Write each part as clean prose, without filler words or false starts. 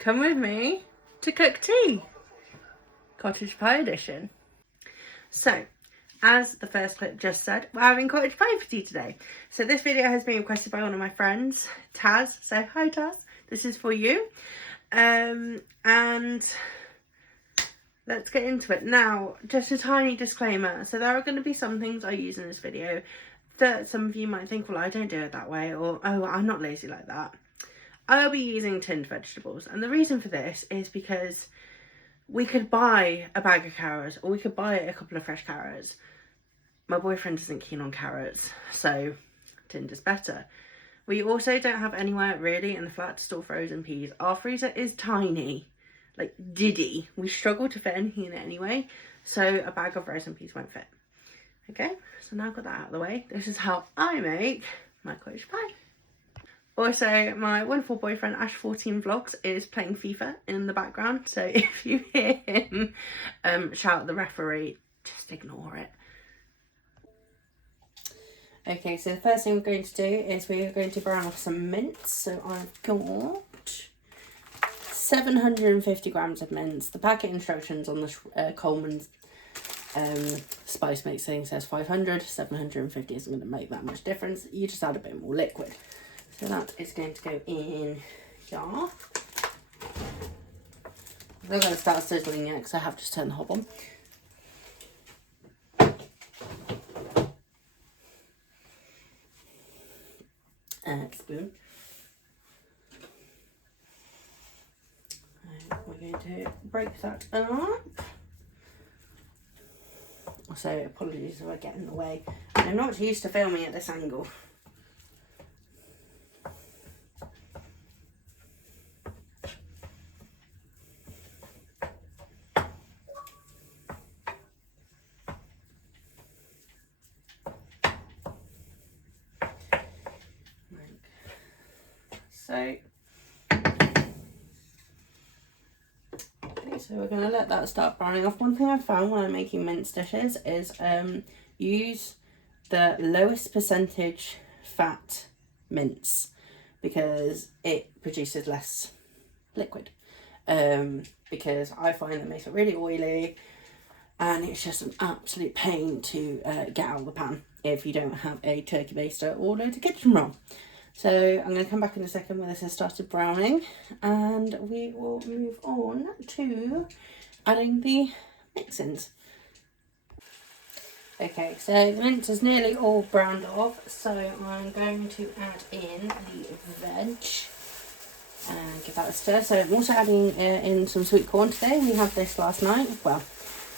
come with me to cook tea. Cottage pie edition. So, as the first clip just said, we're having cottage pie for tea today. So this video has been requested by one of my friends, Taz. So hi Taz, this is for you. And let's get into it. Now, just a tiny disclaimer. So there are going to be some things I use in this video that some of you might think, well, I don't do it that way, or oh, I'm not lazy like that. I'll be using tinned vegetables, and the reason for this is because we could buy a bag of carrots, or we could buy a couple of fresh carrots. My boyfriend isn't keen on carrots, so tinned is better. We also don't have anywhere really in the flat to store frozen peas. Our freezer is tiny, like diddy. We struggle to fit anything in it anyway, so a bag of frozen peas won't fit. Okay, so now I've got that out of the way. This is how I make my cottage pie. Also, my wonderful boyfriend Ash14 Vlogs is playing FIFA in the background, so if you hear him shout at the referee, just ignore it. Okay, so the first thing we're going to do is we're going to brown off some mince. So I've got 750 grams of mince. The packet instructions on the Coleman's spice mix thing says 500. 750 isn't going to make that much difference. You just add a bit more liquid. So that is going to go in here. I'm not going to start sizzling yet because I have just turned the hob on. Spoon. And we're going to break that up. So apologies if I get in the way. I'm not used to filming at this angle. So we're going to let that start browning off. One thing I've found when I'm making mince dishes is use the lowest percentage fat mince because it produces less liquid. Because I find that makes it really oily and it's just an absolute pain to get out of the pan if you don't have a turkey baster or load of kitchen roll. So I'm going to come back in a second when this has started browning and we will move on to adding the mix-ins. Okay, so the mince is nearly all browned off, so I'm going to add in the veg and give that a stir. So I'm also adding in some sweet corn today. We had this last night. Well,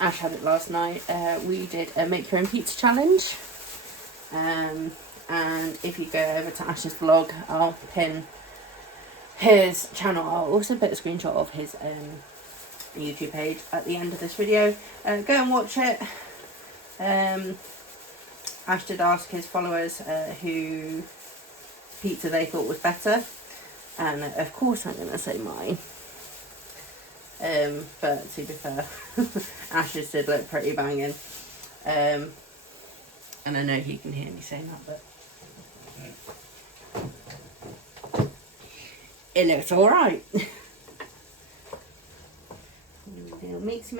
Ash had it last night. We did a make your own pizza challenge. And if you go over to Ash's vlog, I'll pin his channel. I'll also put a screenshot of his YouTube page at the end of this video. Go and watch it. Ash did ask his followers who pizza they thought was better, and of course I'm going to say mine. But to be fair, Ash's did look pretty banging. And I know he can hear me saying that, but it looks alright. Little mix.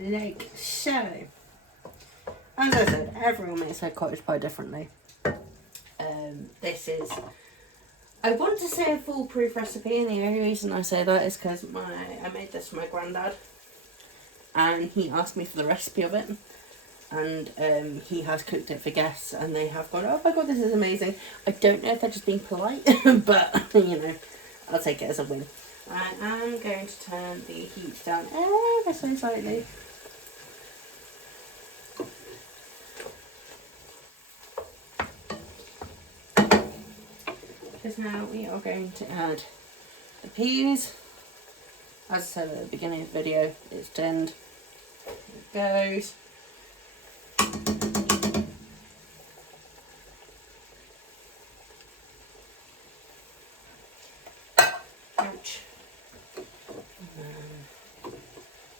Like so. As I said, everyone makes their cottage pie differently. This is, I want to say a foolproof recipe, and the only reason I say that is because I made this for my granddad. And he asked me for the recipe of it, and he has cooked it for guests, and they have gone, oh my god, this is amazing. I don't know if they're just being polite, but you know, I'll take it as a win. I am going to turn the heat down ever so slightly. Because now we are going to add the peas. As I said at the beginning of the video, it's tinned. Here it goes. Ouch.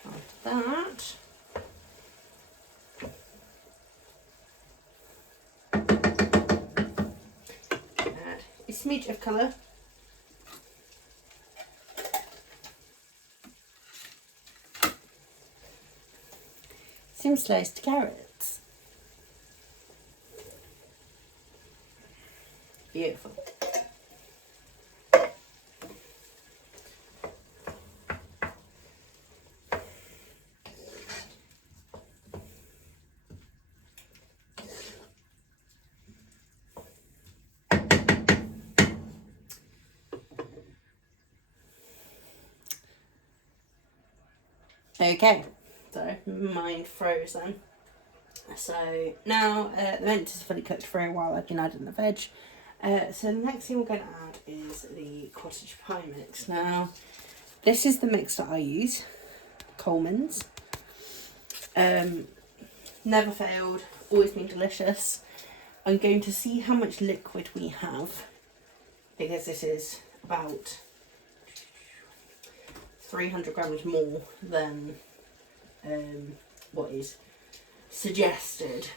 And after that, add a smidge of colour some sliced carrots. Beautiful. Okay, so mine frozen. So now the mint is fully cooked for a while. I can add in the veg. So the next thing we're going to add is the cottage pie mix. Now, this is the mix that I use, Coleman's. Never failed, always been delicious. I'm going to see how much liquid we have, because this is about 300 grams more than what is suggested.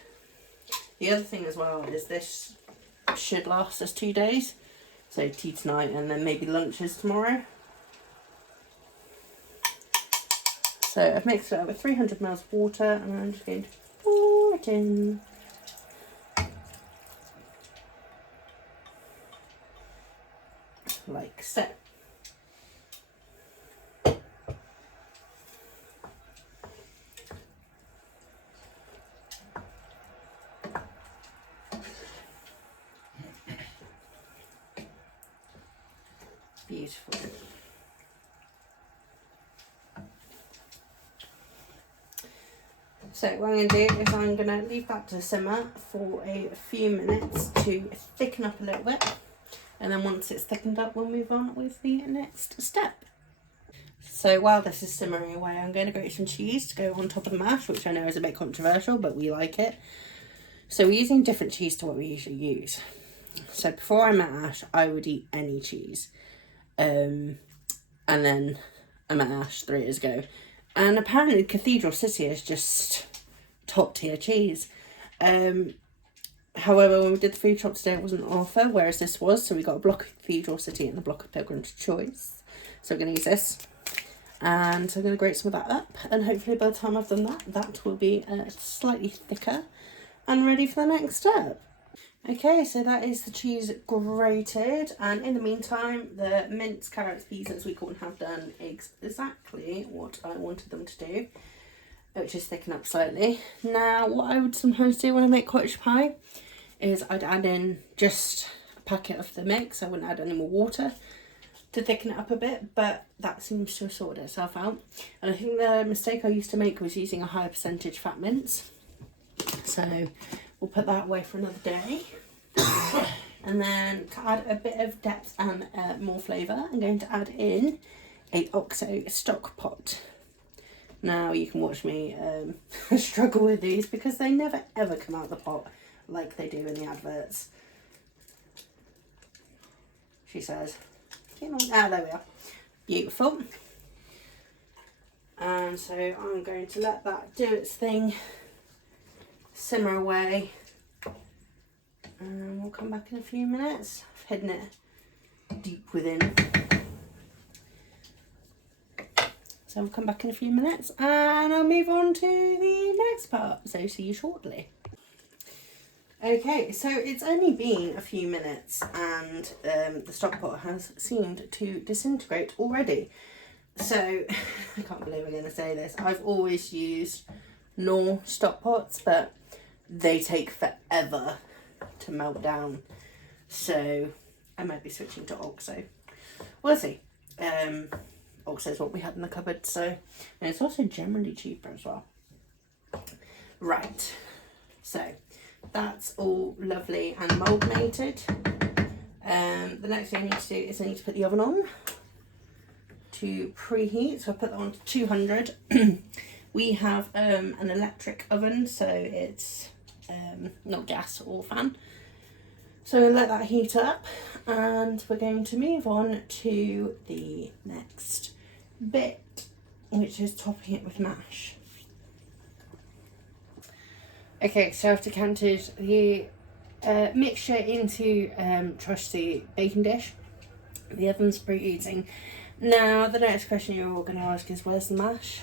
The other thing as well is this should last us 2 days. So tea tonight and then maybe lunches tomorrow. So I've mixed it up with 300 ml of water and I'm just going to pour it in. Like so. Beautiful. So what I'm going to do is I'm going to leave that to simmer for a few minutes to thicken up a little bit. And then once it's thickened up, we'll move on with the next step. So while this is simmering away, I'm going to grate some cheese to go on top of the mash, which I know is a bit controversial, but we like it. So we're using different cheese to what we usually use. So before I mash, I would eat any cheese. And then I met Ash 3 years ago. And apparently Cathedral City is just top tier cheese. However, when we did the food shop today, it wasn't on offer, whereas this was. So we got a block of Cathedral City and a block of Pilgrim's Choice. So we're going to use this. And so I'm going to grate some of that up. And hopefully by the time I've done that, that will be slightly thicker and ready for the next step. Okay, so that is the cheese grated, and in the meantime, the minced carrots, peas, and sweet corn have done exactly what I wanted them to do, which is thicken up slightly. Now, what I would sometimes do when I make cottage pie is I'd add in just a packet of the mix. I wouldn't add any more water to thicken it up a bit, but that seems to have sorted itself out. And I think the mistake I used to make was using a higher percentage fat mince. So we'll put that away for another day. And then to add a bit of depth and more flavour, I'm going to add in a OXO stock pot. Now you can watch me struggle with these because they never ever come out of the pot like they do in the adverts. She says, come on, there we are. Beautiful. And so I'm going to let that do its thing, simmer away, and we'll come back in a few minutes. I've hidden it deep within. So we'll come back in a few minutes and I'll move on to the next part. So see you shortly. Okay, so it's only been a few minutes and the stock pot has seemed to disintegrate already. So I can't believe I'm going to say this. I've always used Knorr stock pots, but they take forever to melt down. So I might be switching to OXO. We'll see. OXO is what we had in the cupboard, so, and it's also generally cheaper as well. Right, so that's all lovely and moldinated. The next thing I need to do is I need to put the oven on to preheat. So I put that on to 200. We have an electric oven, so it's not gas or fan. So I'm going to let that heat up and we're going to move on to the next bit, which is topping it with mash. Okay, so I've decanted the mixture into trusty baking dish. The oven's preheating. Now, the next question you're all going to ask is, where's the mash?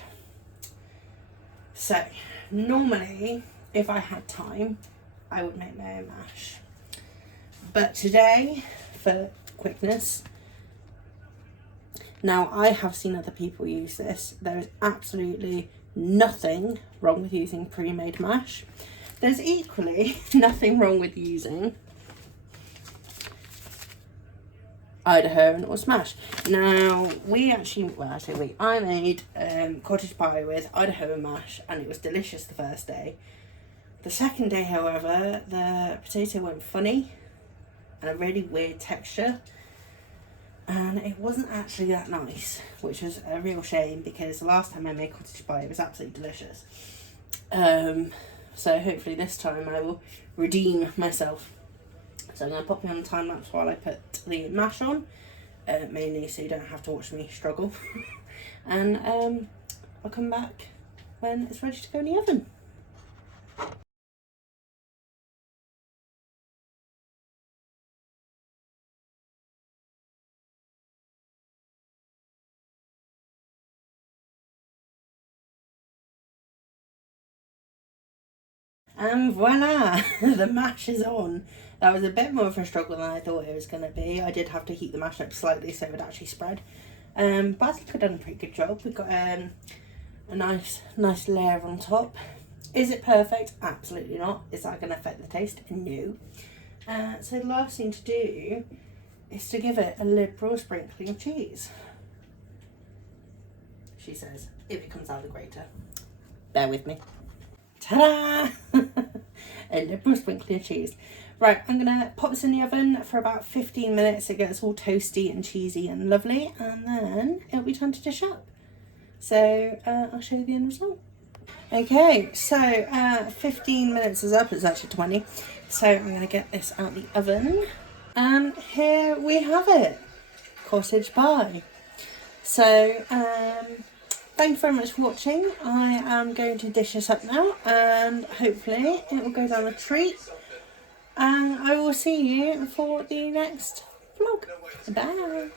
So, normally, if I had time, I would make my own mash. But today, for quickness, now I have seen other people use this. There is absolutely nothing wrong with using pre-made mash. There's equally nothing wrong with using Idaho or smash. Now we actually, well I say we, I made cottage pie with Idaho and mash, and it was delicious the first day. The second day, however, the potato went funny and a really weird texture, and it wasn't actually that nice, which was a real shame because the last time I made cottage pie it was absolutely delicious. So hopefully this time I will redeem myself. So I'm going to pop you on a time lapse while I put the mash on, mainly so you don't have to watch me struggle. And I'll come back when it's ready to go in the oven. And voila, the mash is on. That was a bit more of a struggle than I thought it was going to be. I did have to heat the mash up slightly so it would actually spread. But I think I've done a pretty good job. We've got a nice layer on top. Is it perfect? Absolutely not. Is that going to affect the taste? No. So the last thing to do is to give it a liberal sprinkling of cheese. She says, if it comes out of the grater. Bear with me. Ta-da! A liberal sprinkling of cheese. Right, I'm going to pop this in the oven for about 15 minutes so it gets all toasty and cheesy and lovely, and then it'll be time to dish up. So I'll show you the end result. Okay, so 15 minutes is up, it's actually 20. So I'm going to get this out the oven, and here we have it, cottage pie. So thank you very much for watching. I am going to dish this up now and hopefully it will go down a treat. And I will see you for the next vlog. Bye.